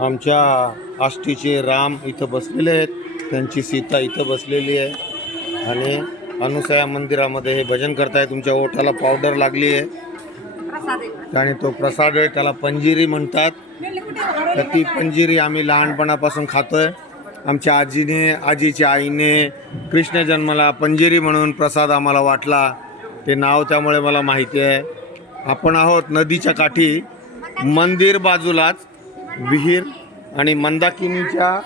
आमच्या आष्टीचे राम इथं बसलेले आहेत, त्यांची सीता इथं बसलेली आहे आणि अनुसया मंदिरामध्ये हे भजन करताय. तुमच्या ओठाला पावडर लागली आहे आणि तो प्रसाद आहे, त्याला पंजिरी म्हणतात. तर ती पंजिरी आम्ही लहानपणापासून खातोय. आमच्या आजीच्या आईने कृष्ण जन्माला पंजिरी म्हणून प्रसाद आम्हाला वाटला. ते नाव त्यामुळे मला माहिती आहे. आपण आहोत नदीच्या काठी, मंदिर बाजूलाच विहीर आणि मंदाकिनीच्या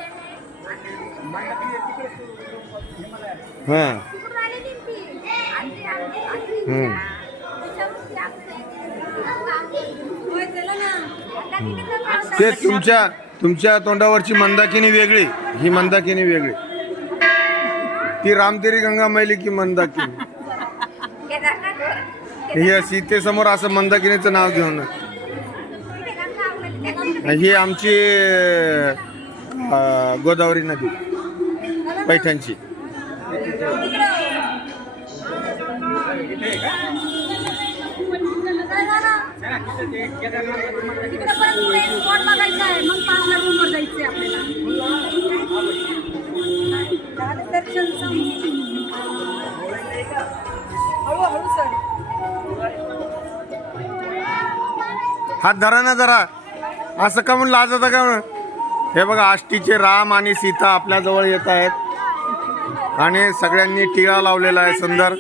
ते तुमच्या तोंडावरची मंदाकिनी वेगळी, ही मंदाकिनी वेगळी. ती रामतेरी गंगा मैली की मंदाकिनी. ही सीतेसमोर असं मंदाकिनीचं नाव घेऊन. ही आमची गोदावरी नदी पैठणची. हात धरा ना जरा, असं का म्हणून लाजता का म्हणून. हे बघा, आष्टीचे राम आणि सीता आपल्या जवळ येत आहेत आणि सगळ्यांनी टिळा लावलेला आहे सुंदर.